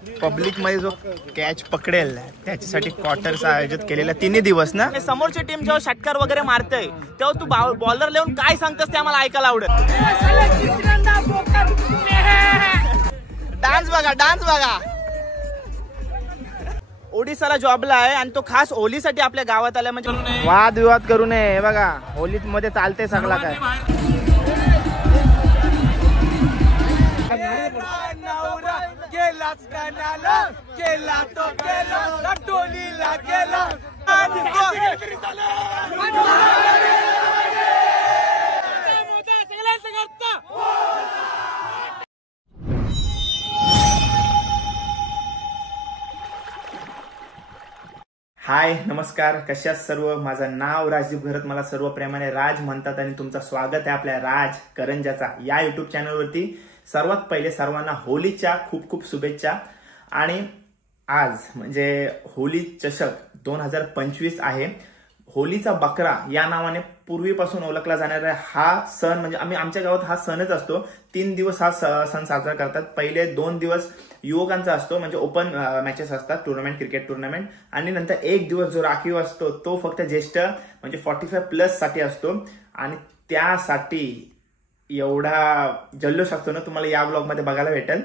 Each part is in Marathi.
पब्लिक मध्ये जो कॅच पकडेल त्याच्यासाठी क्वार्टरचं आयोजित केलेलं 3 दिवस ना. समोरची टीम जेव्हा षटकार वगैरे मारते तेव्हा तू बॉलर लावून काय सांगतस ते आम्हाला ऐकायला आवडेल. डान्स बघा. ओडिसाला जॉबला आहे आणि तो खास होलीसाठी आपल्या गावात आला. म्हणजे वाद विवाद करू नये. बघा होलीत मध्ये चालते सगळा काय. हाय नमस्कार, कशा सर्व. माझं नाव राजदीप घरत, मला सर्व प्रेमाने राज म्हणतात आणि तुमचं स्वागत आहे आपल्या राज करंजाचा या युट्यूब चॅनलवरती. सर्वात पहिले सर्वांना होलीच्या खूप खूप शुभेच्छा. आणि आज म्हणजे होली चषक 2025 आहे. होलीचा बकरा या नावाने पूर्वीपासून ओळखला जाणारा हा सण, म्हणजे आम्ही आमच्या गावात हा सणच असतो. 3 दिवस हा सण साजरा करतात. पहिले 2 दिवस युवकांचा असतो, म्हणजे ओपन मॅचेस असतात, टुर्नामेंट, क्रिकेट टुर्नामेंट. आणि नंतर 1 दिवस जो राखीव असतो तो फक्त ज्येष्ठ म्हणजे 45+ साठी असतो. आणि त्यासाठी एवढा जल्लोष असतो ना, तुम्हाला या ब्लॉग मध्ये बघायला भेटेल.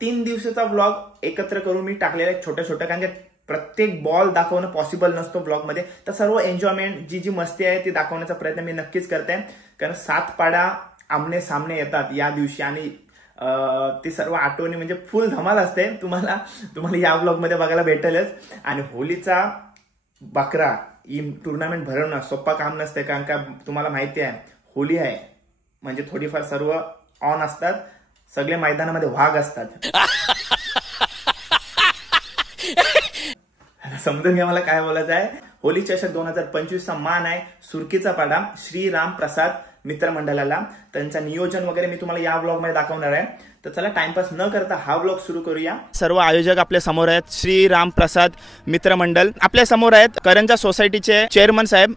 3 दिवसाचा ब्लॉग एकत्र करून मी टाकलेला आहे छोट्या छोट्या, कारण की प्रत्येक बॉल दाखवणं पॉसिबल नसतो ब्लॉग मध्ये. तर सर्व एन्जॉयमेंट जी मस्ती आहे ती दाखवण्याचा प्रयत्न मी नक्कीच करते. कारण 7 पाड्या आमने सामने येतात या दिवशी आणि ती सर्व आठवणी म्हणजे फुल धमाल असते. तुम्हाला या ब्लॉग मध्ये बघायला भेटेलच. आणि होलीचा बकरा ही टुर्नामेंट भरवणं सोपा काम नसते, कारण का तुम्हाला माहिती आहे होली आहे म्हणजे थोडीफार सर्व ऑन असतात, सगळे मैदानामध्ये वाघ असतात. समजून घ्या मला काय बोलायचं आहे. होली चषक 2025चा मान आहे सुरकीचा पाडा श्रीराम प्रसाद मित्रमंडळाला. त्यांचं नियोजन वगैरे मी तुम्हाला या ब्लॉग मध्ये दाखवणार आहे. तर चला टाइमपास न करता हा ब्लॉग सुरू करूया. सर्व आयोजक आपल्या समोर आहेत. श्रीराम प्रसाद मित्रमंडळ आपल्या समोर आहेत. करंजा सोसायटीचे चेअरमन साहेब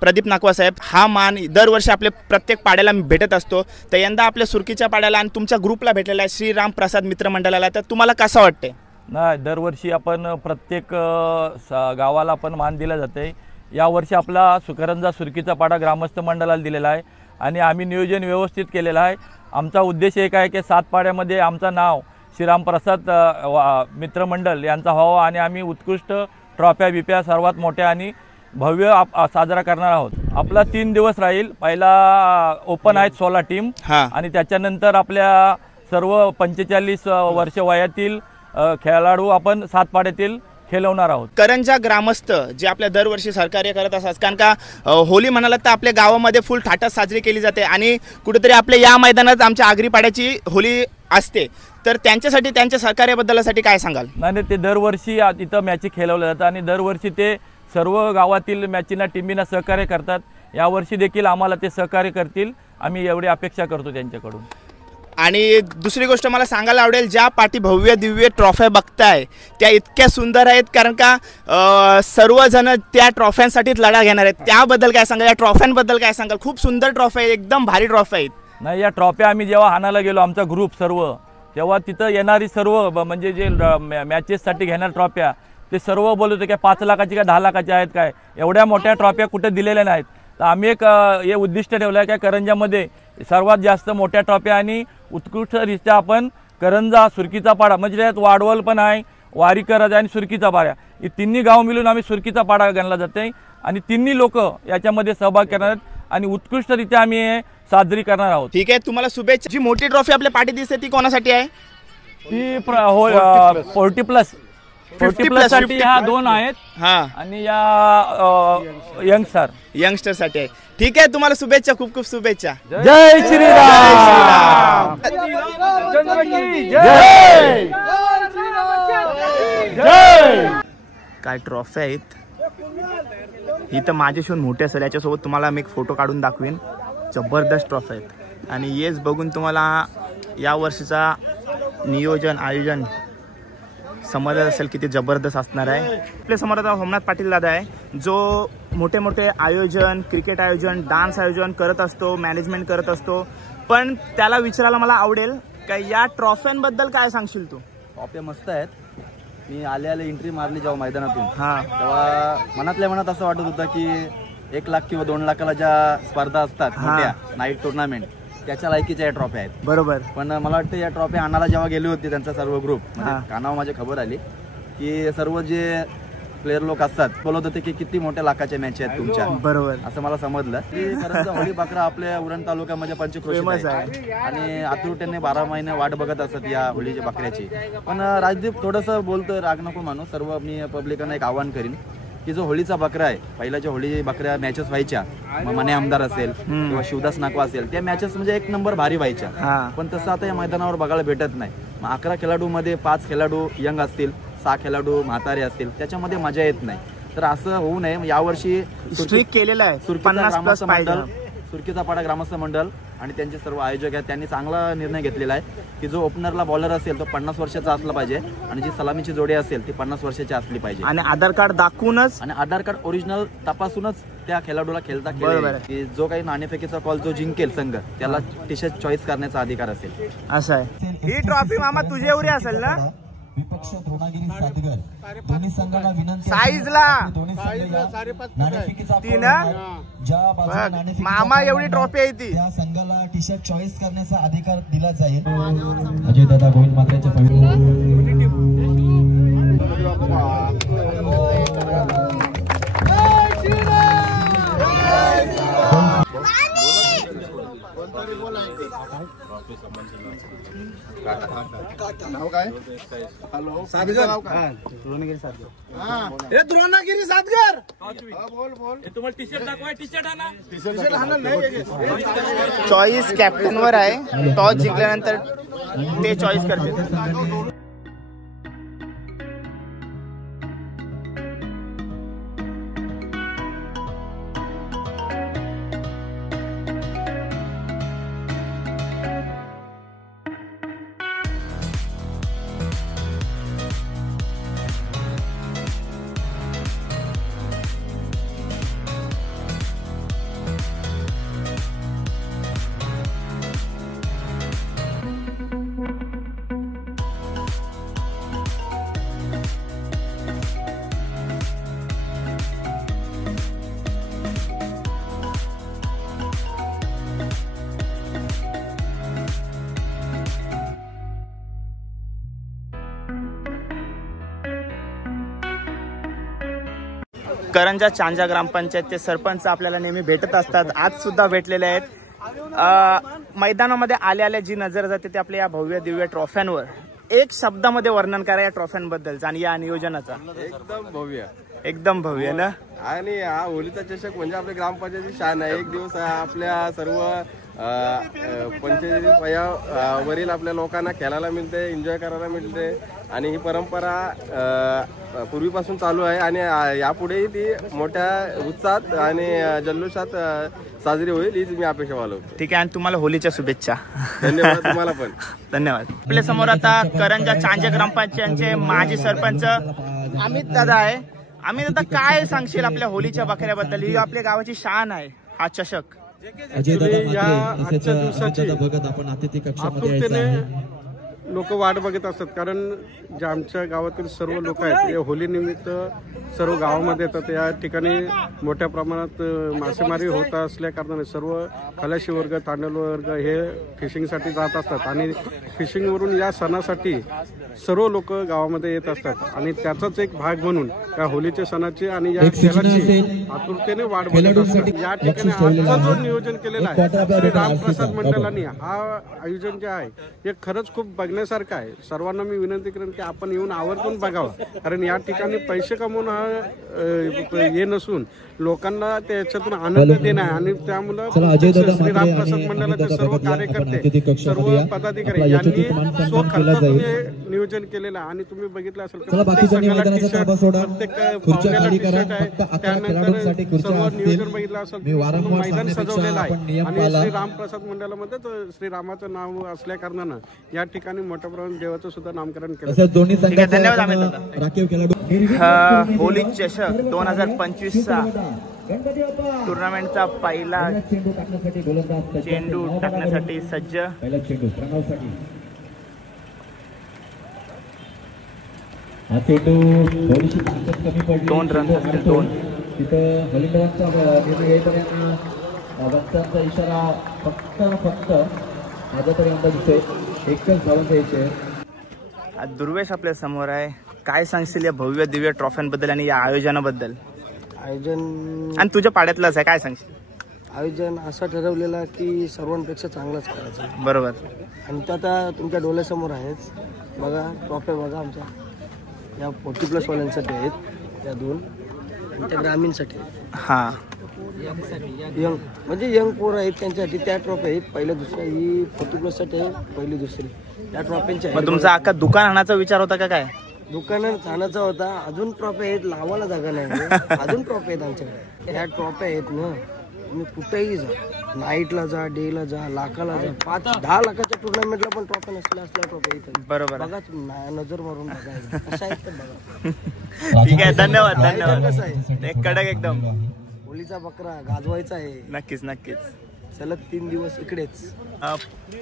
प्रदीप नाकवा साहेब. हा मान दरवर्षी आपल्या प्रत्येक पाड्याला भेटत असतो. तर यंदा आपल्या सुरकीच्या पाड्याला आणि तुमच्या ग्रुपला भेटलेला आहे श्रीराम प्रसाद मित्रमंडळाला. तर तुम्हाला कसं वाटतंय? नाही, दरवर्षी आपण प्रत्येक गावाला आपण मान दिला जाते. यावर्षी आपला करंजा सुरकीचा पाडा ग्रामस्थ मंडळाला दिलेला आहे आणि आम्ही नियोजन व्यवस्थित केलेलं आहे. आमचा उद्देश एक आहे की 7 पाड्यामध्ये आमचं नाव श्रीराम प्रसाद मित्रमंडळ यांचा व्हावं आणि आम्ही उत्कृष्ट ट्रॉफ्या बिप्या सर्वात मोठ्या आणि भव्य साजरा करणार आहोत. आपला 3 दिवस राहील. पहिला ओपन आहेत 16 टीम आणि त्याच्यानंतर आपल्या सर्व 45 वर्ष वयातील खेळाडू आपण 7 पाड्यातील खेळवणार आहोत. करंजा ग्रामस्थ जे आपल्या दरवर्षी सहकार्य करत असतात, कारण का होली म्हणाला तर आपल्या गावामध्ये फुल थाटात साजरी केली जाते आणि कुठेतरी आपल्या या मैदानात आमच्या आगरी पाड्याची होली असते. तर त्यांच्यासाठी त्यांच्या सहकार्याबद्दलसाठी काय सांगाल? नाही, ते दरवर्षी इथं मॅची खेळवल्या जातात आणि दरवर्षी ते सर्व गावातील मॅचींना टीमींना सहकार्य करतात. यावर्षी देखील आम्हाला ते सहकार्य करतील, आम्ही एवढी अपेक्षा करतो त्यांच्याकडून. आणि दुसरी गोष्ट मला सांगायला आवडेल, ज्या पाठी भव्य दिव्य ट्रॉफ्या बघताय त्या इतक्या सुंदर आहेत, कारण का सर्वजण त्या ट्रॉफ्यांसाठीच लढा घेणार आहेत. त्याबद्दल काय सांगाल? या ट्रॉफ्यांबद्दल काय सांगाल? खूप सुंदर ट्रॉफी आहेत, एकदम भारी ट्रॉफी आहेत. नाही, या ट्रॉफ्या आम्ही जेव्हा हाणायला गेलो आमचा ग्रुप सर्व, तेव्हा तिथं येणारी सर्व म्हणजे जे मॅचेससाठी घेणार ट्रॉफ्या ते सर्व बोलत होते की 5 लाखाची का 10 लाखाची आहेत, काय एवढ्या मोठ्या ट्रॉफ्या कुठे दिलेल्या नाहीत. तर आम्ही एक हे उद्दिष्ट ठेवलं आहे की करंजामध्ये सर्वात जास्त मोठ्या ट्रॉफ्या आणि उत्कृष्टरित्या आपण करंजा सुरकीचा पाडा म्हणजे त्यात वाडवल पण आहे, वारीकर आणि सुरकीचा पाडा ही 3 गाव मिळून आम्ही सुरकीचा पाडा गणला जाते आणि 3 लोक याच्यामध्ये सहभाग करणार आहेत आणि उत्कृष्टरित्या आम्ही हे साजरी करणार आहोत. ठीक आहे, तुम्हाला शुभेच्छा. जी मोठी ट्रॉफी आपल्या पाठी दिसते ती कोणासाठी आहे? ती 40+ साठी ह्या 2 आहेत आणि या यंगस्टर साठी आहे. ठीक आहे, तुम्हाला शुभेच्छा, खूप खूप शुभेच्छा. जय श्रीराम. काय ट्रॉफी आहेत ही तर माझ्याशिवाय मोठे असेल. याच्यासोबत तुम्हाला मी एक फोटो काढून दाखवेन. जबरदस्त ट्रॉफी आहेत आणि हेच बघून तुम्हाला या वर्षीचा नियोजन आयोजन समजत असेल किती जबरदस्त असणार आहे. आपल्या समोर आता होमनाथ पाटील दादा आहे, जो मोठे मोठे आयोजन, क्रिकेट आयोजन, डान्स आयोजन करत असतो, मॅनेजमेंट करत असतो. पण त्याला विचारायला मला आवडेल का या ट्रॉफ्यांबद्दल काय सांगशील तू? ट्रॉफी मस्त आहेत. मी आले एंट्री मारली जेव्हा मैदानातून हा तेव्हा मनातल्या मनात असं वाटत होतं की 1 लाख किंवा 2 लाखाला ज्या स्पर्धा असतात मोठ्या नाईट टुर्नामेंट त्याच्या लायकीच्या या ट्रॉफी आहेत. बरोबर. पण मला वाटतं या ट्रॉफी आणायला जेव्हा गेली होती त्यांचा सर्व ग्रुप म्हणजे कानावर माझी खबर आली की सर्व जे प्लेयर लोक असतात बोलत होते की किती मोठ्या लाखाच्या मॅच आहेत तुमच्या. बरोबर. असं मला समजलं की खरंच होळी बकरा आपल्या उरण तालुक्यामध्ये पंचक्रोशीत आहे आणि आतुरतेने 12 महिने वाट बघत असत या होळीच्या बकऱ्याची. पण राजदीप थोडंसं बोलतोय राग नको मानू. सर्व मी पब्लिकांना एक आवाहन करीन की जो होळीचा बकरा आहे पहिल्याच्या होळी बकऱ्या मॅचेस व्हायच्या मग मने आमदार असेल किंवा शिवदास नाकवा असेल त्या मॅचेस म्हणजे 1 नंबर भारी व्हायच्या. पण तसं आता या मैदानावर बघायला भेटत नाही. मग 11 खेळाडू मध्ये 5 खेळाडू यंग असतील 6 खेळाडू म्हातारे असतील त्याच्यामध्ये मजा येत नाही. तर असं होऊ नये. यावर्षी स्ट्रिक केलेलं आहे. सुरकीचा पाडा ग्रामस्थ मंडळ आणि त्यांचे सर्व आयोजक आहेत त्यांनी चांगला निर्णय घेतलेला आहे की जो ओपनरला बॉलर असेल तो 50 वर्षाचा असला पाहिजे आणि जी सलामीची जोडी असेल ती 50 वर्षाची असली पाहिजे आणि आधार कार्ड दाखवूनच आणि आधार कार्ड ओरिजिनल तपासूनच त्या खेळाडूला खेळता केलं की जो काही नाणेफेकीचा कॉल जो जिंकेल संघ त्याला टी शर्ट चॉईस करण्याचा अधिकार असेल. असं आहे. ही ट्रॉफी मामा तुझ्या एवढी असेल ना. विपक्ष द्रोणागिरी सातगर दोन्ही संघाला विनंती साईजला मामा एवढी ट्रॉफी आहे ती त्या संघाला टी शर्ट चॉईस करण्याचा अधिकार दिला जाईल. अजय दादा गोविंद मात्रेच्या नाव काय? हॅलो सातगर नाव काय? द्रोणागिरी सातगर. हे द्रोणागिरी सातगर. बोल बोल. तुम्हाला टी शर्ट दाखवा. टी शर्ट आणा. टी शर्ट आणा नाही. चॉईस कॅप्टन वर आहे. टॉस जिंकल्यानंतर ते चॉईस करते. करंजा चांजा ग्रामपंचायतचे सरपंच आपल्याला नेहमी भेटत असतात. आज सुद्धा भेटलेले आहेत. मैदानामध्ये आल्या जी नजर जाते ते आपल्या या भव्य दिव्य ट्रॉफ्यांवर. एक शब्दामध्ये वर्णन करा या ट्रॉफ्यांबद्दलचं आणि या नियोजनाचा. एकदम भव्य ना. आणि हा होळीचा चषक म्हणजे आपल्या ग्रामपंचायतीची शान आहे. एक दिवस आपल्या सर्व पंचायती वरील आपल्या लोकांना खेळायला मिळते, एन्जॉय करायला मिळते आणि ही परंपरा पूर्वीपासून चालू आहे आणि यापुढेही ती मोठ्या उत्साहात आणि जल्लोषात साजरी होईल हीच मी अपेक्षा बाळगतो. ठीक आहे. आणि तुम्हाला होळीच्या शुभेच्छा. धन्यवाद. तुम्हाला पण धन्यवाद. आपल्या समोर आता करंजा चांजे ग्रामपंचायतचे माजी सरपंच अमित दादा आहे. अमित दादा काय सांगशील आपल्या होळीच्या बकऱ्याबद्दल? ही आपल्या गावाची शान आहे हा चषक. या आजच्या दिवसाची आतुरतेने लोक वाट बघत असतात कारण जे आमच्या गावातील सर्व लोक आहेत या होळीनिमित्त सर्व गावामध्ये येतात. या ठिकाणी मोठ्या प्रमाणात मासेमारी होत असल्या कारणाने सर्व खलाशी वर्ग तांडल वर्ग हे फिशिंगसाठी जात असतात आणि फिशिंगवरून या सणासाठी सर्व लोक गावामध्ये येत असतात आणि त्याचाच एक भाग म्हणून या होळीच्या सणाची आणि या खेळाची आतुरतेने वाट बघत असतात. या ठिकाणी आजचा जो नियोजन केलेला आहे श्री रामप्रसाद मंडळांनी हा आयोजन जे आहे हे खरंच खूप बघण्यासारखं आहे. सर्वांना मी विनंती करेन की आपण येऊन आवर्जून बघावं कारण या ठिकाणी पैसे कमवून हा हे नसून लोकांना त्याच्यातून आनंद देणं आहे आणि त्यामुळं श्री रामप्रसाद मंडळाचे सर्व कार्यकर्ते सर्व पदाधिकारी यांनी स्वखर्चातून हे नियोजन केलेलं आहे आणि तुम्ही बघितलं असेल प्रत्येक संघाला टी शर्ट प्रत्येक पाहुण्याला टी शर्ट आहे. त्यानंतर सर्व नियोजन बघितलं असेल मैदान सजवलेलं आहे आणि श्री रामप्रसाद मंडळामध्ये श्रीरामाचं नाव असल्या कारणानं या ठिकाणी मोठ्या प्रमाणात देवाचं सुद्धा नामकरण केलं. धन्यवाद अमित. होळी चषक 2025चा टुर्नामेंटचा पहिला चेंडू टाकण्यासाठी सज्ज. हा चेंडू थोडीशी ताकद कमी पडली, 2 रन असतील, 2. तिथं गोलंदाजांचा निर्णय येईपर्यंत वक्तांचा इशारा फक्त माझ्यापर्यंत दिसतोय. एकच धावांचा इशारा. आज दुर्वेश आपल्या समोर आहे. काय सांगशील या भव्य दिव्य ट्रॉफ्यांबद्दल आणि या आयोजनाबद्दल? आयोजन आणि तुझ्या पाड्यातलंच आहे, काय सांगशील? आयोजन असं ठरवलेलं की सर्वांपेक्षा चांगलाच करायचं. बरोबर. आणि ते आता तुमच्या डोळ्यासमोर आहेच. बघा ट्रॉफ्या बघा, आमच्या या 40+ वाल्यांसाठी आहेत त्या 2, आणि त्या ग्रामीणसाठी हां, यंग म्हणजे यंग पोरं आहेत त्यांच्यासाठी त्या ट्रॉफी आहेत. पहिल्या दुसऱ्या ही 40+ साठी आहे, पहिली दुसरी त्या ट्रॉफ्यांच्या मग तुमचा अख्खा दुकान आणायचा विचार होता का? काय दुकानात आणायचा होता. अजून ट्रॉफी आहेत, लावायला जागा नाही. अजून ट्रॉफी आहेत आमच्याकडे. ह्या ट्रॉफ्या आहेत ना, तुम्ही कुठेही जा, नाईटला जा, डेला जा, लाखाला जा, 5-10 लाखाच्या टुर्नामेंटला पण ट्रॉफी नसल्या ट्रॉफी येतात. बरोबर. बघा नजर मारून बघा कशा आहेत तर बघा. ठीक आहे, धन्यवाद धन्यवाद. एक कडक एकदम. होलीचा बकरा गाजवायचा आहे. नक्कीच नक्कीच. सलग 3 दिवस इकडेच.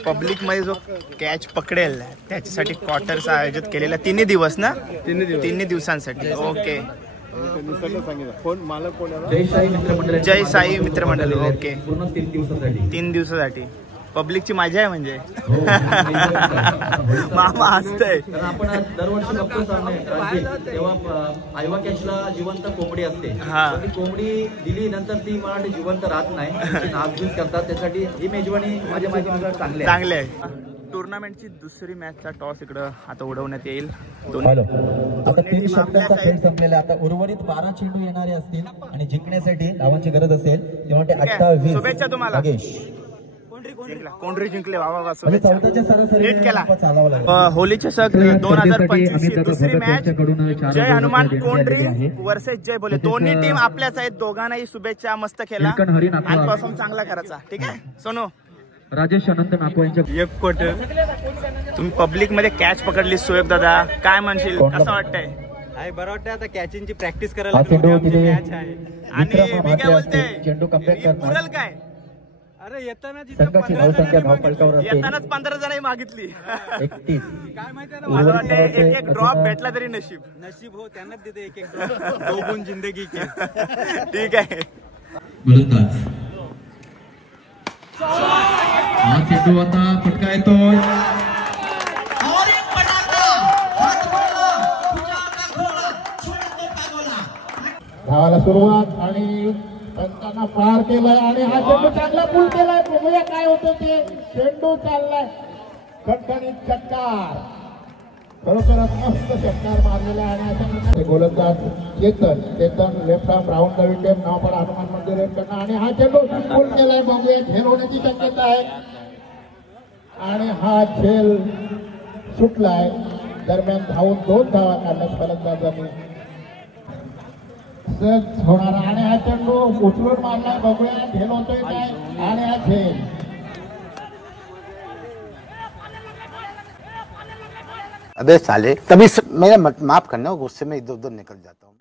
पब्लिक मध्ये जो कॅच पकडेल त्याच्यासाठी क्वार्टरचं आयोजित केलेला 3 दिवस ना, 3 दिवसांसाठी. ओके. जय साई मित्रमंडळ. ओके, पूर्ण 3 दिवसासाठी. 3 दिवसासाठी पब्लिकची मजा आहे म्हणजे. मामा हसतय. आपण दरवर्षी बघतो सामने, तेव्हा आयवा कॅचला जिवंत कोंबडी असते. हा. ती कोंबडी दिली नंतर ती मला जिवंत राहत नाही, नासधूस करतात. त्यासाठी ही मेजवानी माझ्या माहितीनुसार चांगली आहे. टुर्नामेंटची दुसरी मॅचचा टॉस इकडं आता उडवण्यात येईल. आता 3 शब्दांचा खेळ संपलेला. आता उर्वरित 12 चेंडू येणारे असतील आणि जिंकण्यासाठी धावांची गरज असेल तेव्हा ते 28. शुभेच्छा तुम्हाला. कोंढरी जिंकले. वा वा वा, शुभेच्छा. नीट केला. होली चषक 2025 दुसरी मॅच. जय हनुमान कोंढरी वर्सेस जय बोले. दोन्ही टीम आपल्याच आहेत. दोघांनाही शुभेच्छा. मस्त खेळा आणि परफॉर्म चांगला करायचा. ठीक आहे सोनू. राजेश अनंत नाको यांच्या 1 कोटी. तुम्ही पब्लिक मध्ये कॅच पकडली सोएब दादा, काय म्हणशील? कसं वाटतंय? बरं वाटतंय. आता कॅचिंगची प्रॅक्टिस करायला आणि मी काय बोलते, पुरल काय? अरे येताना संघाची धावसंख्या धावफलकावर असेल. येतानाच 15 जणांनी मागितली. 31. काय माहिती मला वाटतं एक ड्रॉप भेटला तरी नशीब हो, त्यांनाच देते एक दोन जिंदगी के. ठीक आहे. हा चेंडू आता फटका येतोय. धावाला सुरुवात आणि पंचांना पार केलाय आणि हा चेंडू चांगला पूल केलाय. बघूया काय होतं ते. चेंडू चाललाय खणखणीत षटकार. खरोखरच मस्त षटकार मारलेला आहे. आणि अशा प्रकारे गोलंदाज Chetan left arm round the wicket Navpada Hanuman मंदिर रेडकडनं आणि हा चेंडू पूल केलाय. बघूया झेल होण्याची शक्यता आहे आणि हा झेल सुटलाय. दरम्यान धावून 2 धावा काढण्यात फलंदाजांनी सहज होणार आणि हा चेंडू उचलून मारलाय. बघूया झेल होतोय काय. आणि हा झेल. अबे साले, तभी मेरा माफ करना, गुस्से में इधर उधर निकल जाता हूँ.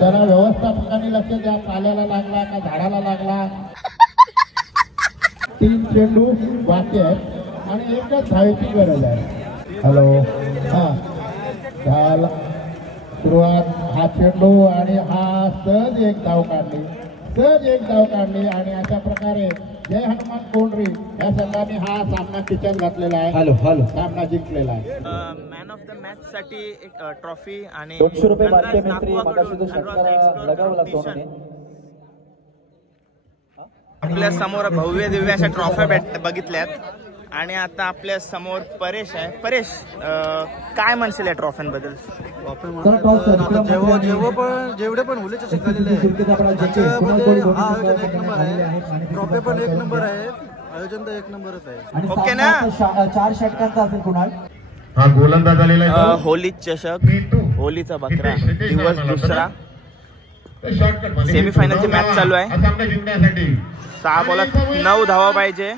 जरा व्यवस्थापकाने लक्ष द्या. पाल्याला लागला का झाडाला लागला. 3 चेंडू बाकी आहेत आणि एकच धावेची गरज आहे. हॅलो. हा झाला सुरुवात. हा चेंडू आणि हा सहज एक धाव काढली आणि अशा प्रकारे जय हनुमान कोंढरी या संघाने हा सामना किचन घातलेला आहे. सामना जिंकलेला आहे. मॅन ऑफ द मॅच साठी एक ट्रॉफी आणि 200 रुपये आपल्या समोर भव्य दिव्य अशा ट्रॉफ्या बघितल्यात. आणि आता आपल्या समोर परेश आहे. परेश, काय म्हणशील या ट्रॉफ्यांबद्दल? जेवढे पण होलीचे शिकलेले त्याच्यामध्ये हा आयोजन 1 नंबर आहे. ट्रॉफी पण 1 नंबर आहे. आयोजन तर 1 नंबरच आहे. ओके ना. 4 षटकांचा असेल कुणाल. हा गोलंदाज आलेला आहे. होली चषक, होलीचा बकरा दिवस दुसरा. सेमीफायनलची मॅच चालू आहे. 6 बॉलात 9 धावा पाहिजे.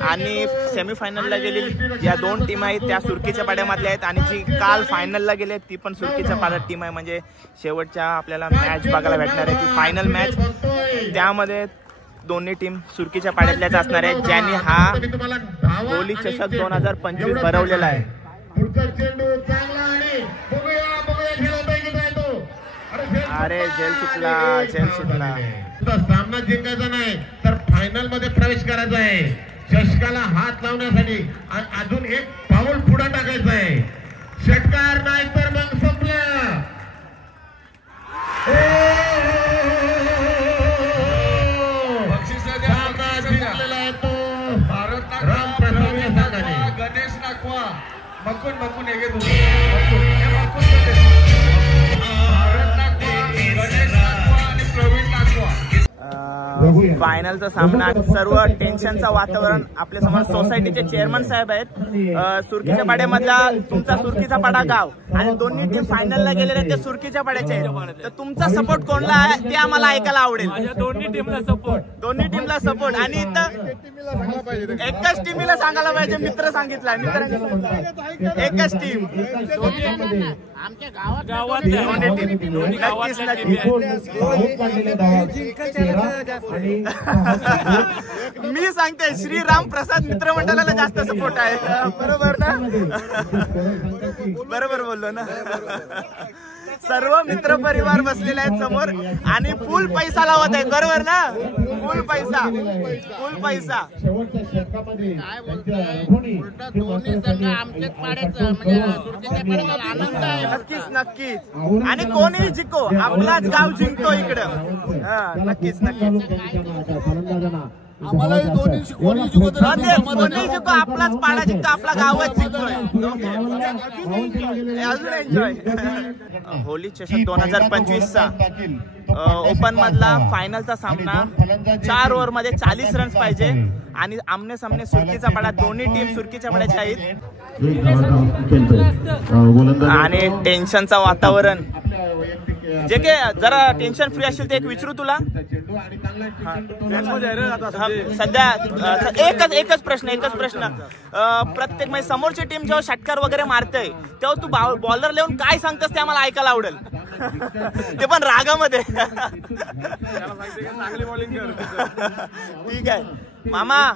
आणि सेमीफायनलला गेलेली या 2 टीम आहेत त्या सुरकीच्या पाड्यामधल्या आहेत. आणि जी काल फायनलला गेले ती पण सुरकीच्या पाड्यात टीम आहे. म्हणजे शेवटच्या आपल्याला मॅच बघायला भेटणार आहे ती फायनल मॅच. त्यामध्ये दोन्ही टीम सुरकीच्या पाड्यातल्याच असणार आहेत ज्यांनी हा होली चषक 2025 भरवलेला आहे. पुढचा चेंडू चांगला आणि बघूया खेळत आहे तो. अरे झेल सुटला. सामना जिंकायचा नाही तर फायनल मध्ये प्रवेश करायचा आहे. चषकाला हात लावण्यासाठी अजून एक पाऊल पुढे टाकायचं आहे. षटकार नाही तर मग संपलं. सामना जिंकलेला आहे तो रामप्रसाद या संघाने. गणेश नाकवा मकून हे फायनलचा सामना. सर्व टेन्शनचं वातावरण. आपल्या समोर सोसायटीचे चेअरमन साहेब आहेत. सुरकीच्या पाड्यामधला तुमचा सुरकीचा पाडा गाव आणि दोन्ही टीम फायनलला गेलेले आहेत ते सुरकीच्या पाड्याचे आहेत. तर तुमचा सपोर्ट कोणला आहे ते आम्हाला ऐकायला आवडेल. दोन्ही टीमला सपोर्ट आणि एकच टीमला सांगायला पाहिजे. मित्र सांगितला एकच टीम. मी सांगते श्रीराम प्रसाद मित्रमंडळाला जास्त सपोर्ट आहे. बरोबर ना? बरोबर बोललो ना? सर्व मित्र परिवार बसलेले आहेत समोर आणि फुल पैसा लावत आहेत. बरोबर ना? फुल पैसा. नक्कीच. आणि कोणी जिंको आपलाच गाव जिंकतो इकडं. नक्कीच. दोन्ही जिंको आपलाच पाडा जिंकतो. आपला गावच जिंकतोय. अजून एन्जॉय. होली चषक 2025चा ओपन मधला फायनलचा सामना. 4 ओव्हर मध्ये 40 रन्स पाहिजे आणि आमने सामने सुरकीचा पाडा. दोन्ही टीम सुरकीच्या पाड्याच्या आहेत आणि टेन्शनचं वातावरण. जे काही जरा टेन्शन फ्री असेल ते एक विचारू तुला. सध्या एकच प्रश्न. प्रत्येक म्हणजे समोरची टीम जेव्हा षटकार वगैरे मारते तेव्हा तू बॉलर लावून काय सांगतस ते आम्हाला ऐकायला आवडेल. ते पण रागामध्ये. ठीक आहे मामा.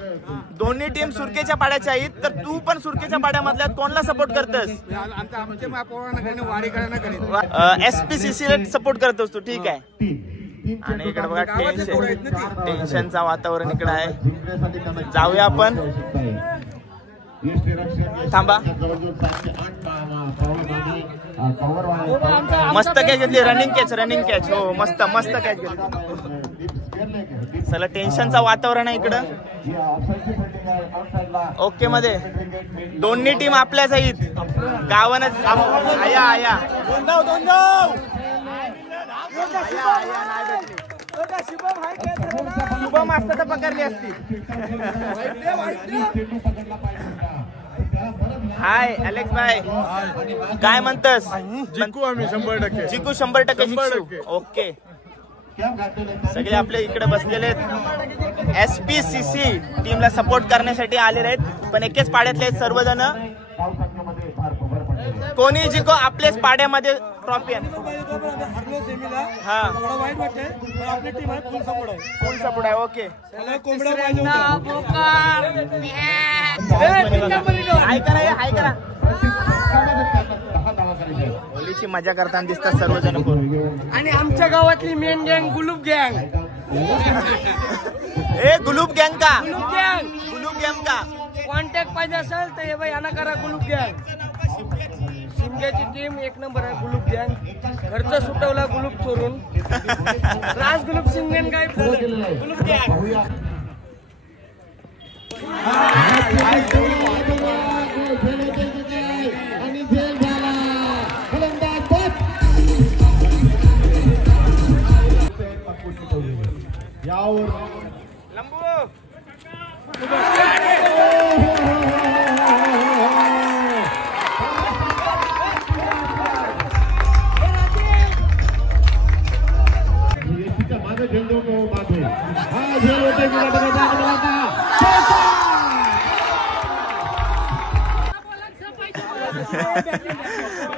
दोन्ही टीम सुरकेच्या पाड्याच्या आहेत तर तू पण सुरकेच्या पाड्यामधल्या कोणला सपोर्ट करतोस? SPCC ला सपोर्ट करतोस तू. ठीक आहे. आणि इकडे बघा टेन्शनचा वातावरण इकडे आहे. जाऊया आपण. थांबा. मस्त कॅच घेतली. Running catch. हो मस्त कॅच घेतली. चला टेन्शनचा वातावरण आहे इकडं. ओके मध्ये दोन्ही टीम आपल्याच आहेत. गावानच आया शुभम असतं तर पकडली असती. हाय अलेक्स भाई, काय म्हणतस? जिंकू आम्ही 100%. जिंकू 100% जिंकू. ओके. सगळे आपले इकडे बसलेले आहेत. SPCC टीमला सपोर्ट करण्यासाठी आलेले आहेत पण एकेच पाड्यातले आहेत सर्वजण. कोणी जिंको आपल्याच पाड्यामध्ये ट्रॉफी आहे. हा फुल सपोर्ट आहे. ओके. हाय करा. होलीची मजा करताना दिसतात सर्वजण. आणि आमच्या गावातली मेन गँग गुलूब गँग. गुलूब गँग का? गुलूब गँग का कॉन्टॅक्ट पाहिजे असेल तर हे बाई यांना करा. गुलूब गँग शिमग्याची टीम 1 नंबर आहे. गुलूब गँग खर्च सुटवला गुलूब चोरून. राज गुलूब सिंगन काय गुलूब गँग.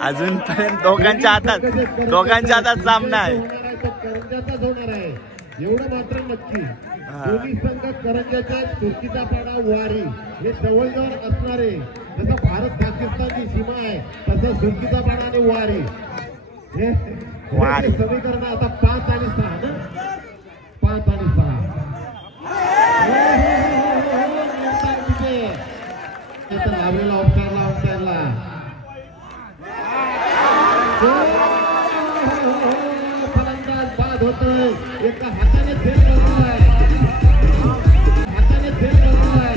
अजूनपर्यंत दोघांच्या हातात सामना आहे. एवढं मात्र नक्की दोन्ही संघ करंजाचे सुरकीचा पाडा वारी हे जवळजवळ असणारे, जसं भारत पाकिस्तानची सीमा आहे तसं सुरकीचा पाडा आणि वारी हे समीकरण आता 5 आणि 6 ना, 5 आणि 6 लावलेला ऑफसाईडला फलंदाज बाद होतोय, एका हाताने खेळ करतोय, हाताने खेळ करतोय.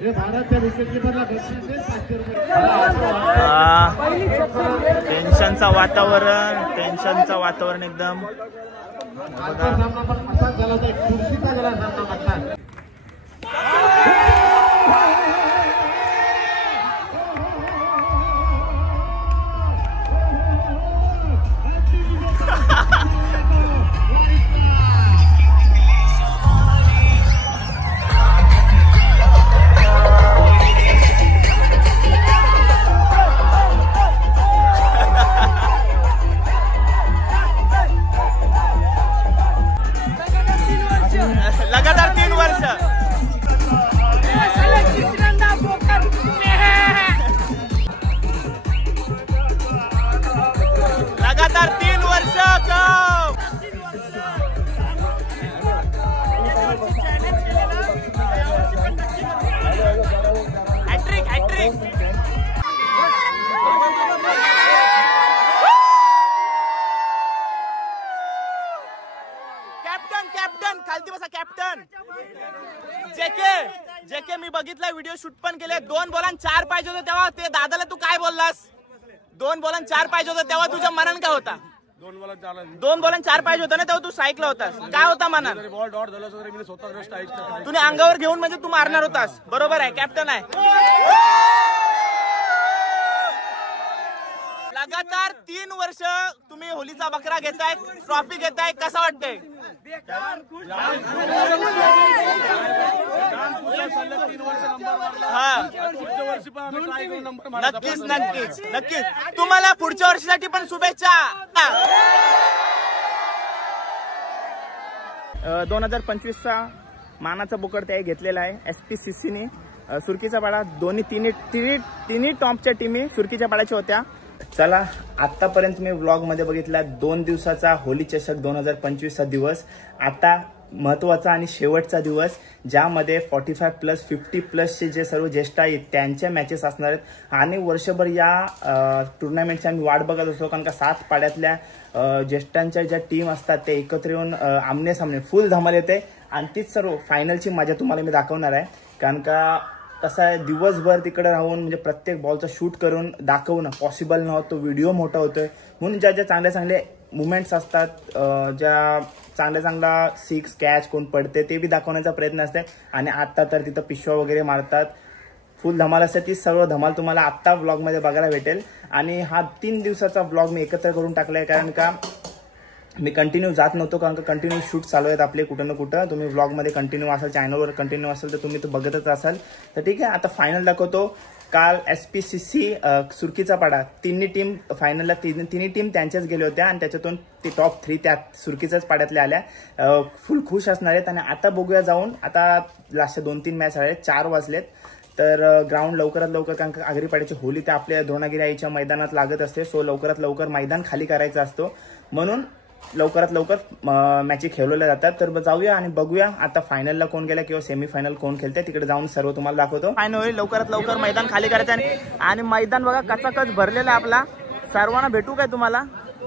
हे भारतच्या विकेटकीपरला बक्षीस आहे 500 रुपये. टेन्शनचं वातावरण एकदम. सामना पण असाच झाला होता, एक खुर्शीचा झाला सामना म्हटला. लगातार 3 वर्ष हॅट्रिक. कॅप्टन खालती बसा. कॅप्टन जेके मी बघितला, व्हिडिओ शूट पण केले. 2 बॉलांना 4 पाहिजे होते तेव्हा ते दादाला तू काय बोललास? 2 बॉलांना 4 पाहिजे होतं तेव्हा तुझ्या मनात काय होता? 2 बॉलांना 4 पाहिजे होतं ना तेव्हा तू सायकला होतास, काय होता मनात? तुम्ही अंगावर घेऊन म्हणजे तू मारणार होतास. बरोबर आहे, कॅप्टन आहे. लगातार 3 वर्ष तुम्ही होलीचा बकरा घेताय, ट्रॉफी घेताय, कसं वाटतंय? नक्कीच तुम्हाला पुढच्या वर्षासाठी पण शुभेच्छा. 2025चा मानाचा बोकड त्याही घेतलेला आहे SPCCने. सुरकीचा पाडा तिन्ही टॉपच्या टीमी सुरकीच्या पाड्याच्या होत्या. चला, आतापर्यंत मी व्लॉग मध्ये बघितला 2 दिवसाचा होली चषक 2025चा दिवस. आता महत्वाचा आणि शेवटचा दिवस, ज्यामध्ये 45+ 50+ जे सर्व ज्येष्ठ आहेत त्यांच्या मॅचेस असणार आहेत. आणि वर्षभर या टुर्नामेंटची आम्ही वाट बघत असतो, कारण का 7 पाड्यातल्या ज्येष्ठांच्या ज्या टीम असतात ते एकत्र येऊन आमने सामने फुल धमाल येते. आणि तीच सर्व फायनलची मजा तुम्हाला मी दाखवणार आहे. कारण का कसं आहे, दिवसभर तिकडे राहून म्हणजे प्रत्येक बॉलचा शूट करून दाखवणं पॉसिबल नव्हतं. व्हिडिओ मोठा होतोय म्हणून ज्या चांगले मुवमेंट्स असतात, ज्या चांगला 6 कॅच कोण पडते ते बी दाखवण्याचा प्रयत्न असते. आणि आता तर तिथं पिशव्या वगैरे मारतात, फुल धमाल असते. ती सर्व धमाल तुम्हाला आत्ता व्लॉगमध्ये बघायला भेटेल. आणि हा 3 दिवसाचा व्लॉग मी एकत्र करून टाकलाय, कारण का मी कंटिन्यू जात नव्हतो, कारण का कंटिन्यू शूट चालू आहेत आपले कुठं ना कुठं. तुम्ही व्लॉगमध्ये कंटिन्यू असाल, चॅनलवर कंटिन्यू असाल तर तुम्ही तो बघतच असाल. तर ठीक आहे, आता फायनल दाखवतो. काल SPCC सुरकीचा पाडा तिन्ही टीम फायनलला तिन्ही टीम त्यांच्याच गेल्या होत्या आणि त्याच्यातून ती टॉप 3 त्या सुरकीच्याच पाड्यातल्या आल्या. फुल खुश असणार आहेत. आणि आता बघूया जाऊन, आता लास्टच्या 2-3 मॅच आहेत, 4 वाजलेत. तर ग्राउंड लवकरात लवकर, कारण का आगरीपाड्याची होली ते आपल्या द्रोणागिरी आईच्या मैदानात लागत असते. सो लवकरात लवकर मैदान खाली करायचं असतो, म्हणून लवकरात लवकर मॅची खेळवल्या जातात. तर जाऊया आणि बघूया आता फायनलला कोण गेला किंवा सेमीफायनल कोण खेळते, तिकडे जाऊन सर्व तुम्हाला दाखवतो. फायनल होईल, लवकरात लवकर मैदान खाली करायचं. आणि मैदान बघा कचाकच भरलेला आहे आपला. सर्वांना भेटू काय तुम्हाला?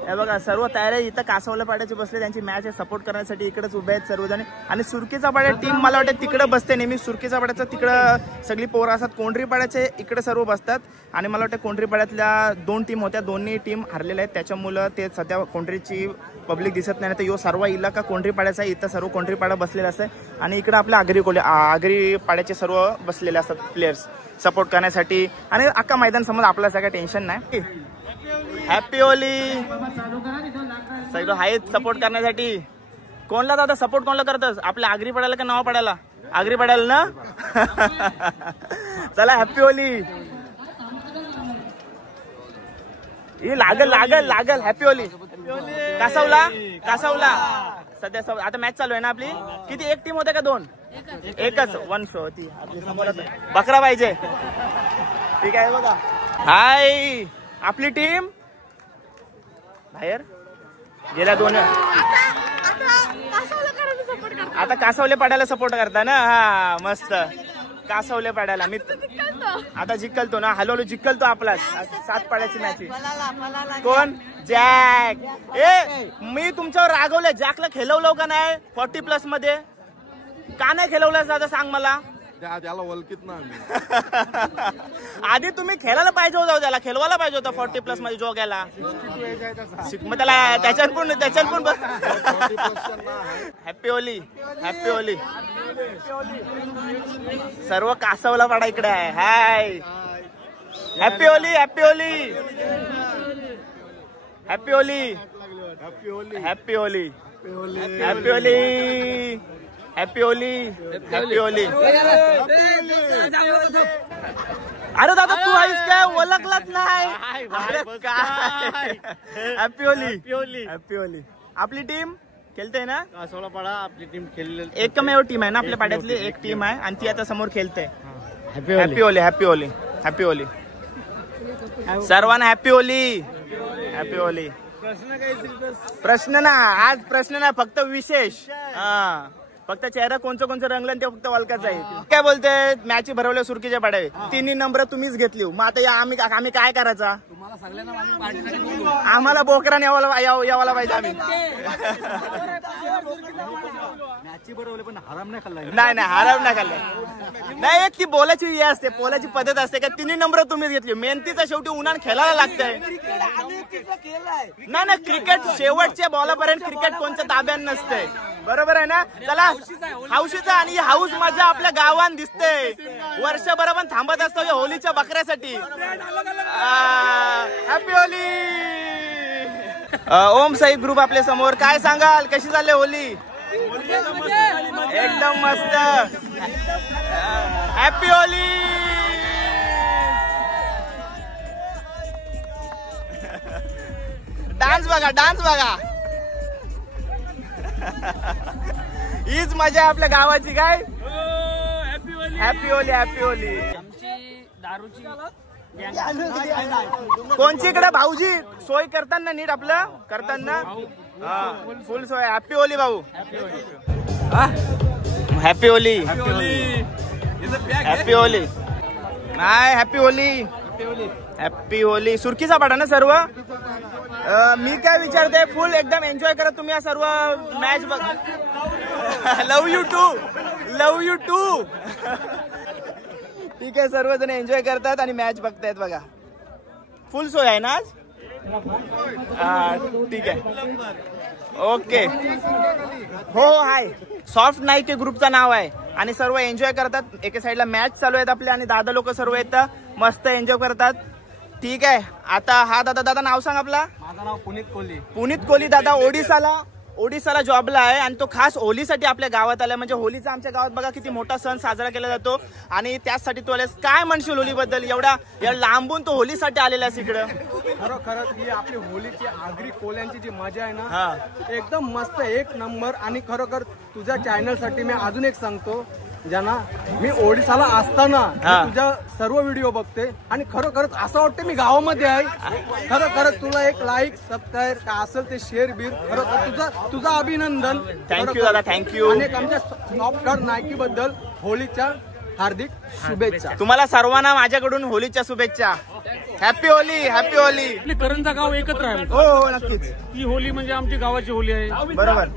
हे बघा सर्व तयार आहे. इथं कासवल्या पाड्याचे बसले, त्यांची मॅच आहे सपोर्ट करण्यासाठी इकडेच उभे आहेत सर्वजण. आणि सुरकीचा पाड्या टीम मला वाटतं तिकडे बसते नेहमी. सुरकीचा पाड्याचं तिकडं सगळी पोरं असतात. कोंढरी पाड्याचे इकडे सर्व बसतात. आणि मला वाटतं कोंढरी पाड्यातल्या 2 टीम होत्या, दोन्ही टीम हरलेल्या आहेत, त्याच्यामुळं ते सध्या कोंढरीची पब्लिक दिसत नाही. तर यो सर्व इलाका कोंढरी पाड्याचा आहे, इथं सर्व कोंढरी पाडा बसलेला असते. आणि इकडे आपल्या आगरी पाड्याचे सर्व बसलेले असतात प्लेयर्स सपोर्ट करण्यासाठी. आणि अख्खा मैदान समज आपल्याला सगळं टेन्शन नाही. हॅपी होली सगळं आहेत सपोर्ट करण्यासाठी. कोणला दादा सपोर्ट कोणला करतस? आपल्या आगरी पडायला का नावा पडायला? आगरी पडाल ना. चला हॅपी होली. ही लागल लागल लागल. हॅपी होली. कासवला कासवला. सध्या आता मॅच चालू आहे ना आपली. किती एक टीम होते का दोन? एकच. 1 होती. बकरा पाहिजे. ठीक आहे बघा. हाय आपली टीम बाहेर गेल्या दोन. आता कासवले पाड्याला सपोर्ट करता ना. हा मस्त. कासवले पाड्याला मी आता जिंकलतो ना. हलवलो जिंकलतो आपला 7 पाड्याची मॅच. कोण? जॅक. मी तुमच्यावर रागवलंय. जॅकला खेळवलं का नाही 40+ मध्ये? का नाही खेळवलं दादा सांग मला. त्याला ओळखीत ना. आधी तुम्ही खेळायला पाहिजे होता. त्याला खेळवायला पाहिजे होता 40+ मध्ये जोग्याला. मग त्याला त्याच्यात पण हॅपी होली. Happy Holy. सर्व कासवला पाडा इकडे आहे. Hi happy Holi. Happy Holi. Happy Holi. Happy Holi. Happy Holi. Happy Holi. Happy Holi. Happy Holi. अरे दादा तू आहेस काय? ओळखलाच नाही. हॅपी होली. हॅपी होली. आपली टीम खेळते ना. कासवलापाडा आपली टीम खेळली. एकमेव टीम आहे ना आपल्या पाड्यातली. एक टीम आहे आणि ती आता समोर खेळते. Happy Holi. Happy Holi. Happy Holy. सर्वांना हॅपी होली. Happy Holy. प्रश्न ना आज प्रश्न ना फक्त विशेष. हा फक्त चेहरा कोणचं रंगलं ते फक्त वलकाच आहे. काय बोलते मॅच भरवल्या सुरकीच्या पाड्यावे. 3 नंबर तुम्हीच घेतली. मग आता आम्ही काय करायचा? आम्हाला बोकरा यावाला पाहिजे. आम्ही पण हराम नाही खाल्ला. नाही हराम नाही खाल्ला. नाही ती बोलायची हे असते. बोलायची पद्धत असते का 3 नंबर तुम्हीच घेतली. मेहनतीचा शेवटी उन्हान खेळायला लागतंय. नाही क्रिकेट शेवटच्या बॉलापर्यंत क्रिकेट कोणत्या ताब्यात नसते. बरोबर आहे ना. चला हौशीचा आणि हाऊस मजा आपल्या गावात दिसते. वर्षभर आपण थांबत असतो या होलीच्या बकऱ्यासाठी. हॅपी होली. ओम साई ग्रुप आपल्या समोर. काय सांगाल कशी चालली होली? एकदम मस्त. हॅपी होली. डान्स बघा. डान्स बघा. हीच मजा आपल्या गावाची. काय हॅपी होली. Happy Holy. दारूची कोणची इकडे भाऊजी सोय करताना नीट आपलं करताना फुल सोय. हॅपी होली भाऊ. हॅपी होली. हॅपी होली. नाही हॅपी होली. हॅपी होली. सुरकीचा पाडा ना सर्व. मी काय विचारते फुल एकदम एन्जॉय करत तुम्ही या सर्व मॅच बघ. Love you too. Love you too. ठीक आहे सर्वजण एन्जॉय करतात आणि मॅच बघतायत बघा. फुल सोय आहे ना आज. ठीक आहे ओके. हो हाय. सॉफ्ट नाईक ग्रुपचं नाव आहे आणि सर्व एन्जॉय करतात. एका साईडला मॅच चालू आहेत आपल्या आणि दादा लोक सर्व येतात मस्त एन्जॉय करतात. ठीक आहे आता हा दादा नाव सांग आपला. माझं नाव पुनीत कोहली. पुनीत कोहली दादा ओडिसाला जॉबला आहे आणि तो खास होलीसाठी आपल्या गावात आलाय. म्हणजे होलीचा आमच्या गावात बघा किती मोठा सण साजरा केला जातो आणि त्याचसाठी तो आलास. काय म्हणशील होलीबद्दल? एवढा लांबून तो होलीसाठी आलेला आहे इकडं. खरंच ही आपली होलीची आगरी कोल्यांची जी मजा आहे ना एकदम मस्त एक नंबर. आणि खरोखर तुझ्या चॅनल साठी मी अजून एक सांगतो ज्यांना मी ओडिसाला असताना तुझ्या सर्व व्हिडिओ बघते आणि खरोखरच असं वाटतं मी गावामध्ये आहे. खरोखरच तुला एक लाईक सबस्क्राईब काय असेल ते शेअर बीर. खरोखर तुझा अभिनंदन. थँक्यू दादा. थँक्यू. आणि आमच्या सॉफ्टवेअर नाईकी बद्दल होलीच्या हार्दिक शुभेच्छा. तुम्हाला सर्वांना माझ्याकडून होलीच्या शुभेच्छा. हॅपी होली. हॅपी होली. करंजा गाव एकत्र आहे. हो नक्कीच. ही होली म्हणजे आमची गावाची होली आहे. बरोबर.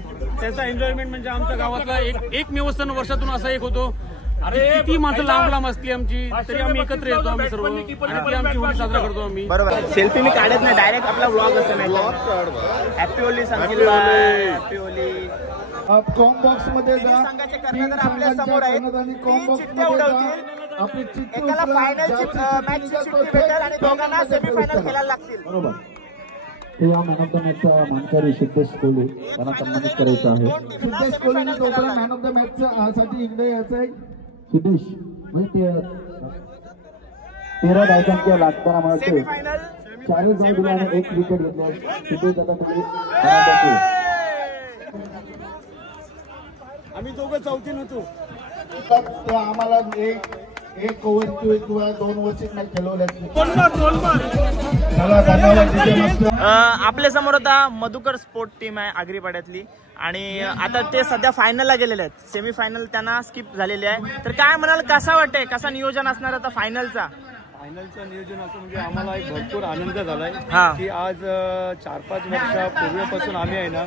त्याचा एन्जॉयमेंट म्हणजे आमच्या गावातला एकमेव सण वर्षातून असा एक होतो. किती माणसं लांब असली आमची तरी आम्ही एकत्र येतो आम्ही सर्व आणि ती आमची होली साजरा करतो आम्ही. बरोबर. सेल्फी मी काढत नाही डायरेक्ट आपला व्लॉग असतो. हॅपी होली सांगितलं. Happy Holy. कॉम्बॉक्स मध्ये जा. संघाचे कर्णधार आपल्या समोर आहेत. 3 चिठ्ठ्या उडवतील. एकाला फायनलची मॅचची चिठ्ठी भेटेल आणि दोघांना सेमीफायनल खेळायला लागतील. बरोबर. या मॅन ऑफ द मॅचचा मानकरी सिद्धेश कोहली त्यांना सन्मानित करायचं आहे. सिद्धेश कोहलीने टोटल मॅन ऑफ द मॅचचा साठी इकडे यायचं आहे. सिद्धेश म्हणजे 13 धावसंख्या लागताना मला वाटते 4 धावा दिल्या आणि 1 विकेट घेतली. सिद्धेश आता तुम्ही आम्ही दोघं चौथी नव्हतो ते आम्हाला एक ओव्हर किंवा 2 ओव्हरची मॅच खेळवल्या. आपल्या समोर आता मधुकर स्पोर्ट टीम आहे आगरीपाड्यातली आणि आता ते सध्या फायनलला गेलेले आहेत. सेमी फायनल त्यांना स्किप झालेली आहे. तर काय म्हणाल, कसा वाटतंय, कसा नियोजन असणार आता फायनलचा? फायनलचं नियोजन असं म्हणजे आम्हाला एक भरपूर आनंद झालाय हा. की आज 4-5 वर्षापूर्वीपासून आम्ही आहे ना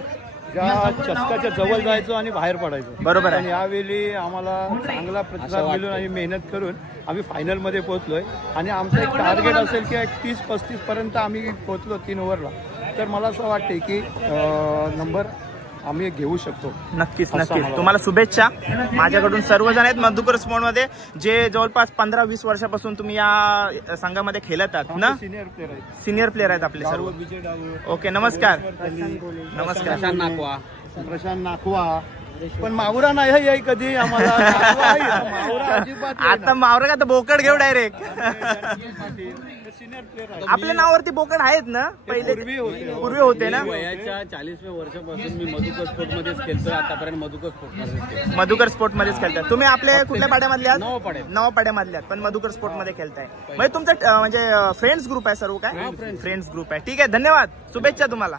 ज्या चषकाच्या जवळ जायचो आणि बाहेर पडायचो. बरोबर आहे. आणि यावेळी आम्हाला चांगला प्रतिसाद मिळून आणि मेहनत करून आम्ही फायनलमध्ये पोहोचलोय आणि आमचं एक टार्गेट असेल की 30-35 पर्यंत आम्ही पोहोचलो 3 ओव्हरला. तर मला असं वाटते की नंबर आम्ही घेऊ शकतो. नक्कीच नक्कीच. तुम्हाला शुभेच्छा माझ्याकडून. सर्वजण आहेत मधुकर स्पोर्ट मध्ये जे जवळपास 15-20 वर्षापासून तुम्ही या संघामध्ये खेळत आहात ना. सिनियर प्लेअर आहेत आपले सर्व. ओके, नमस्कार. नमस्कार. प्रशांत नाकवा पण मावरा नाही आहे कधी आम्हाला. आता मावरा का तर बोकड घेऊ डायरेक्ट. आपल्या नावावरती बोकड आहेत ना पहिले, पूर्वी होते ना. वयाच्या 40व्या वर्षापासून मी मधुकर स्पोर्ट मध्येच खेळतोय. आतापर्यंत मधुकर स्पोर्ट मध्येच खेळताय तुम्ही. आपले कुठल्या पाड्यामधले आहात? नवापाड्यामधले पण मधुकर स्पोर्ट मध्ये खेळताय. म्हणजे तुमचं म्हणजे फ्रेंड्स ग्रुप आहे सर्व? काय फ्रेंड्स ग्रुप आहे. ठीक आहे, धन्यवाद, शुभेच्छा तुम्हाला.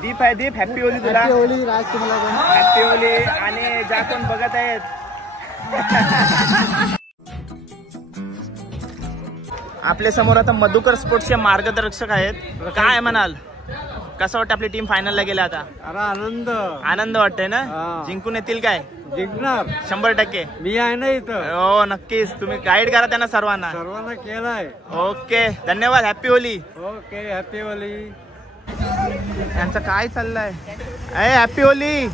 दीप आहे. दीप, हॅपी होली तुला. Happy Holy. आणि ज्या कोण बघत आहेत आपल्या समोर आता मधुकर स्पोर्ट्सचे मार्गदर्शक आहेत. काय म्हणाल, कसं वाटतं आपली टीम फायनलला गेला आता? आनंद वाटतंय ना. जिंकून येतील काय? जिंकणार 100%. मी आहे ना इथं. हो नक्कीच. तुम्ही गाईड करा त्यांना सर्वांना. केलाय. ओके, धन्यवाद. Happy Holy. Okay, happy Holy. यांचं काय चाललंय? हॅपी होली.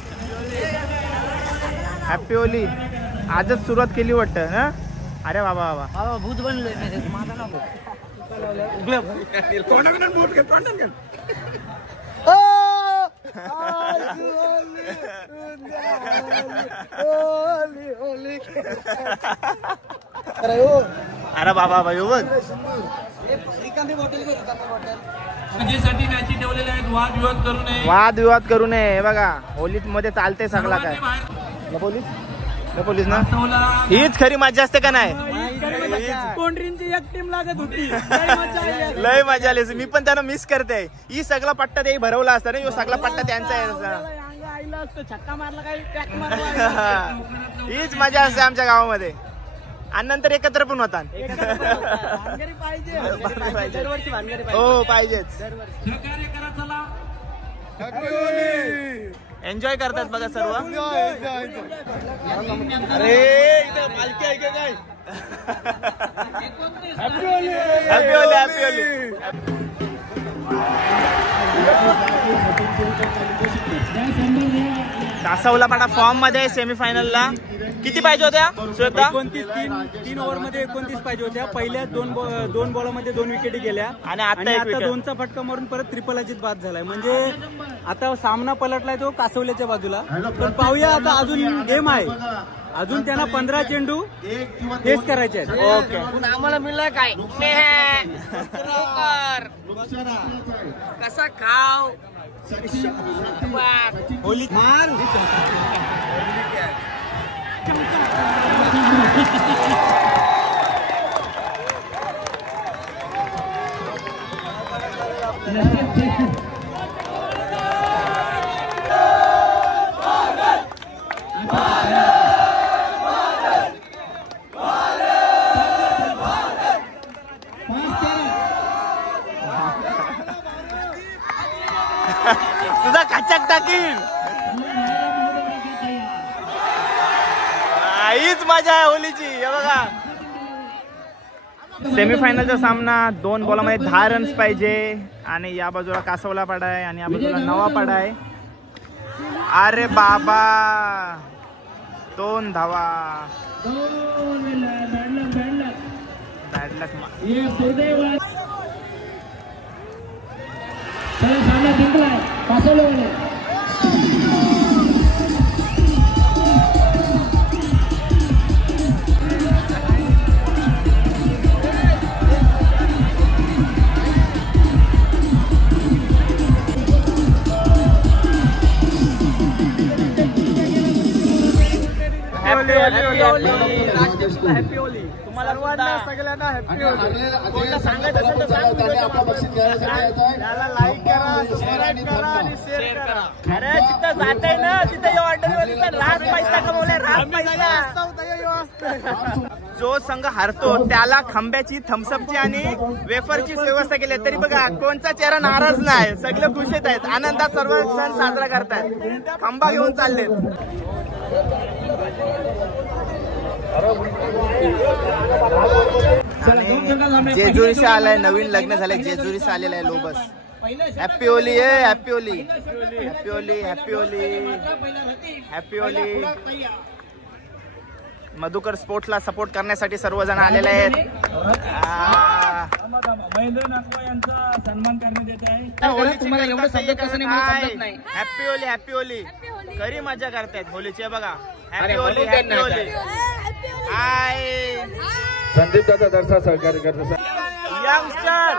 Happy Holy. आजच सुरुवात केली वाटतं ना. अरे बाबा बाबा भूत बनलोय. अरे बाबा बाबा येऊ बघ. वाद विवाद करू नये. बघा होलीत मध्ये चालते सगळा. काय पोलीस ना, हीच खरी मजा असते का नाही? कोंड्रींची एक टीम लागत होती. लय मजा आली. मी पण त्यांना मिस करते. ही सगळा पट्टा ते भरवला असता ना. सगळा पट्टा त्यांचा आहे. छक्का मारला काय हीच मजा असते आमच्या गावामध्ये. आणि नंतर एकत्र पण होतात. हो पाहिजेच. एन्जॉय करतात बघा सर्व. अरे मालकी आहे काय? Happy Holi. Happy Holi. Kasavla Pada form मध्ये सेमीफायनलला. किती पाहिजे होत्या? 3 ओव्हरमध्ये 29 पाहिजे होत्या. पहिल्या दोन बॉलमध्ये 2 विकेटी गेल्या आणि आता 2चा फटका मारून परत ट्रिपल अजित बाद झालाय. म्हणजे आता सामना पलटलाय तो कासवल्याच्या बाजूला. तर पाहूया आता, अजून गेम आहे. अजून त्यांना 15 चेंडू टेस्ट करायचे आहेत. ओके, आम्हाला मिळालं काय? कसा खाव होली. तुझा खचक टाकीन. हीच मजा आहे होलीची. हे बघा सेमीफायनलचा सामना 2 बॉलामध्ये 10 रन्स पाहिजे. आणि या बाजूला कासवला पाडा आहे आणि या बाजूला नवा पाडा आहे. अरे बाबा 2 धावा. सामना जिंकलाय कासवलेवाले. हॅपी होली तुम्हाला सगळ्यांना हॅपी होली. कोणाला सांगायचं असेल तर सांग. त्याला लाईक करा, सबस्क्राईब करा आणि शेअर करा. अरे जिथं जाते ना तिथे ऑर्डर रास पैसा कमवले, रास पैसा. जो संघ हरतो त्याला खांब्याची, थम्सअपची आणि वेफरची व्यवस्था केली. तरी बघा कोणचा चेहरा नाराज नाही, सगळे खुशीत आहेत, आनंदात सर्व सण साजरा करतायत, खांबा घेऊन चालले. जेजुरीशी आलाय, नवीन लग्न झालंय, जेजुरीशी आलेला आहे लोबस. हॅपी होली आहे, happy Holi, happy Holi, happy Holi, happy Holi. Madhukar स्पोर्ट्सला सपोर्ट करण्यासाठी सर्वजण आलेले आहेत. महेंद्र नागवा यांचा सन्मान करण्यात येत आहे. Happy Holi, happy Holy. खरी मजा करतायत होलीची बघा. Happy Holi, happy Holy. Sandeep दादा दर्शा सहकार्य करतो. यंगस्टर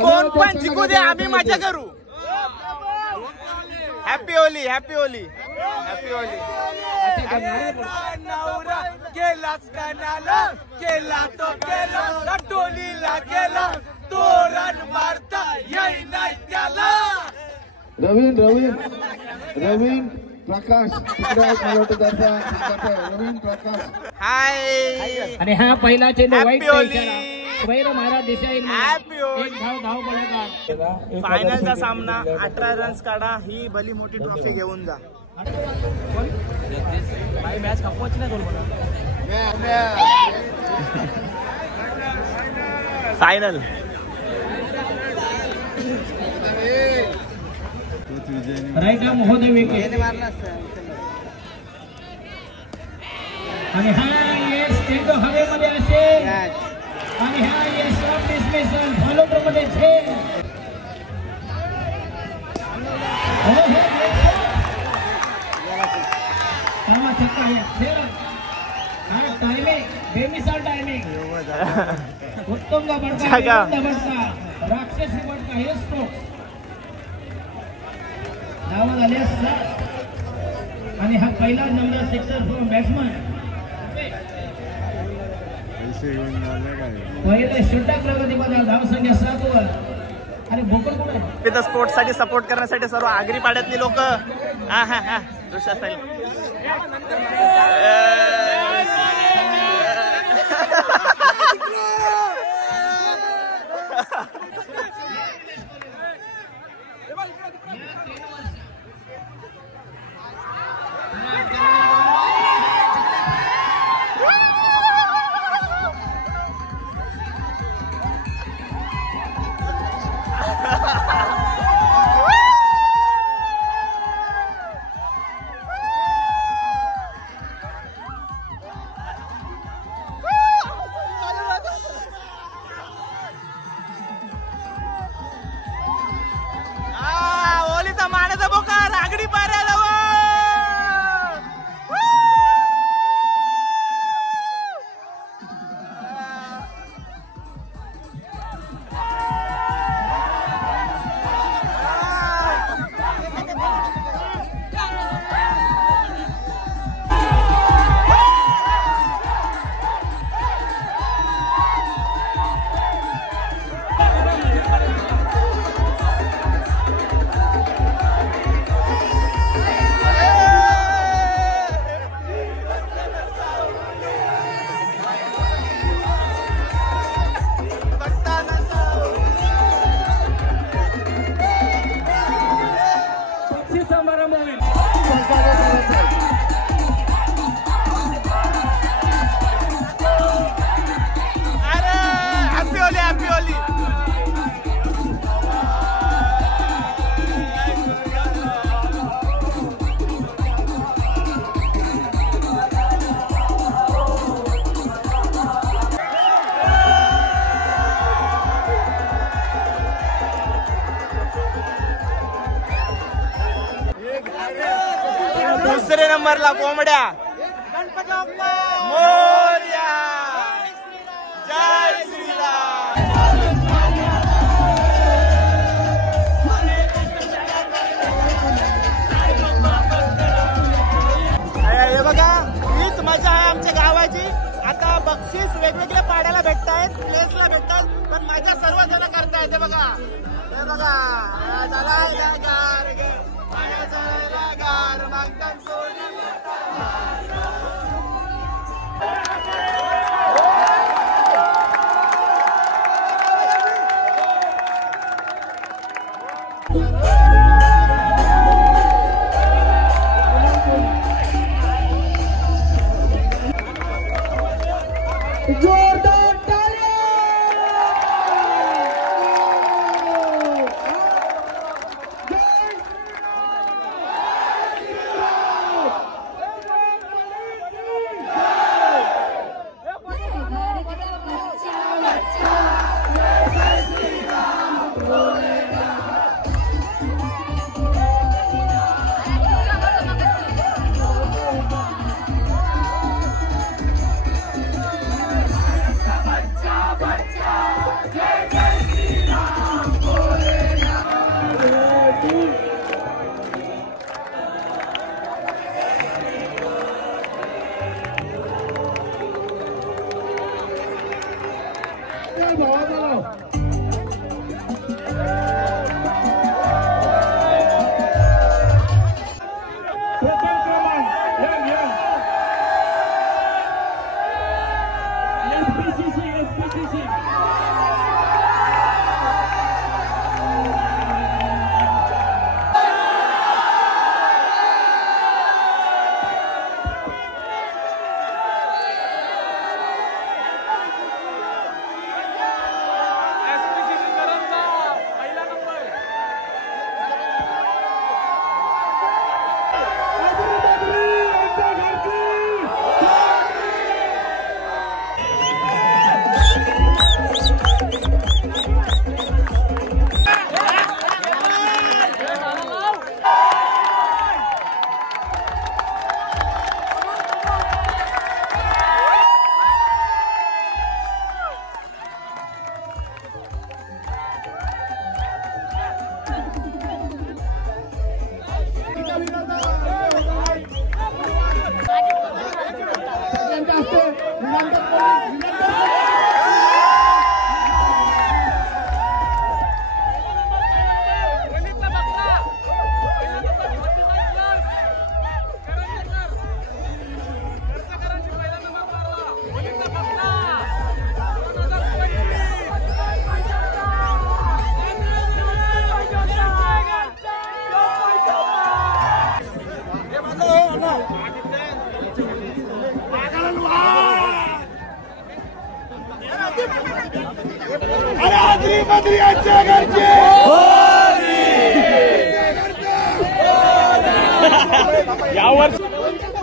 कोण पण जिंकू दे, आम्ही मजा करू. Happy Holi, happy Holi, happy Holy. नवरा गेलाच कानाला, केला तो केला, टोलीला गेला, तोरण मारता येई नाही त्याला. रवीन रवीन रवीन प्रकाश रवीन प्रकाश. हाय. आणि हा पहिला चेंडू वाईट हॅपी महाराज देसाई. होली. धाव पडला. फायनलचा सामना 18 रन्स काढा, ही भली मोठी ट्रॉफी घेऊन जा. मॅच खपवायची नाही फायनल. राईट महोदय विकेट. आणि हा येस चेंडू हवेमध्ये असेल आणि हा येस ऑफ डिस्मिसल फॉलो मध्ये झेल. टायमिंग बेमिसाल टायमिंग. उत्तम बडका, राक्षसी बडका हे स्ट्रोक्स नाव झाले सर. आणि हा पहिला नंबर सिक्सर फ्रॉम बॅट्समन. पहिले षटक प्रगतीमध्ये धावसंख्या 7 वर. आणि भोकड कुठे स्पोर्ट्स साठी सपोर्ट करण्यासाठी सर्व आगरी पाड्यातली लोक. दुसरे नंबरला कोंबड्या मोरया. जय श्रीराम. हे बघा हीच मजा आहे आमच्या गावाची. आता बक्षीस वेगवेगळ्या पाड्याला भेटतायत, प्लेसला भेटतात, पण मजा सर्वजण करतायत. हे बघा हे बघा जोरदार ताली.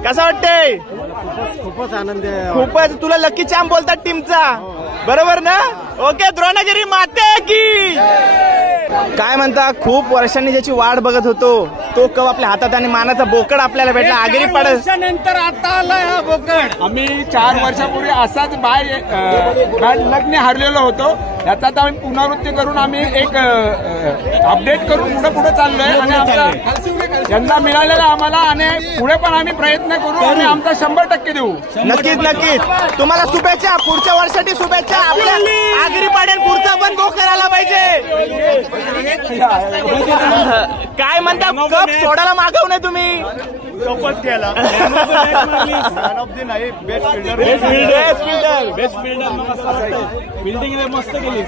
कसा वाटतंय? खूपच आनंद आहे. खूपच. तुला लकी चॅम्प बोलतात टीमचा, बरोबर ना? ओके, द्रोणगिरी माते की काय म्हणता? खूप वर्षांनी ज्याची वाट बघत होतो तो कप आपल्या हातात आणि मानाचा बोकड आपल्याला भेटला. आगरी पडत नंतर आता आला हा बोकड. आम्ही 4 वर्षापूर्वी असाच बॅड लग्न हारलेलो होतो. याचा आता आम्ही पुनरावृत्ती करून आम्ही एक अपडेट करून पुढे चाललोय आणि आमचा यंदा मिळालेला आम्हाला आणि पुढे पण आम्ही प्रयत्न करू आणि आमचा 100% देऊ. नक्कीच नक्कीच. तुम्हाला शुभेच्छा, पुढच्या वर्षासाठी शुभेच्छा. आपल्या आगरी पाड्यात पुढचा पण गो करायला पाहिजे. काय म्हणता? कप सोडायला मागव नाही तुम्ही. कपच केला. बिल्डिंग मस्त केली.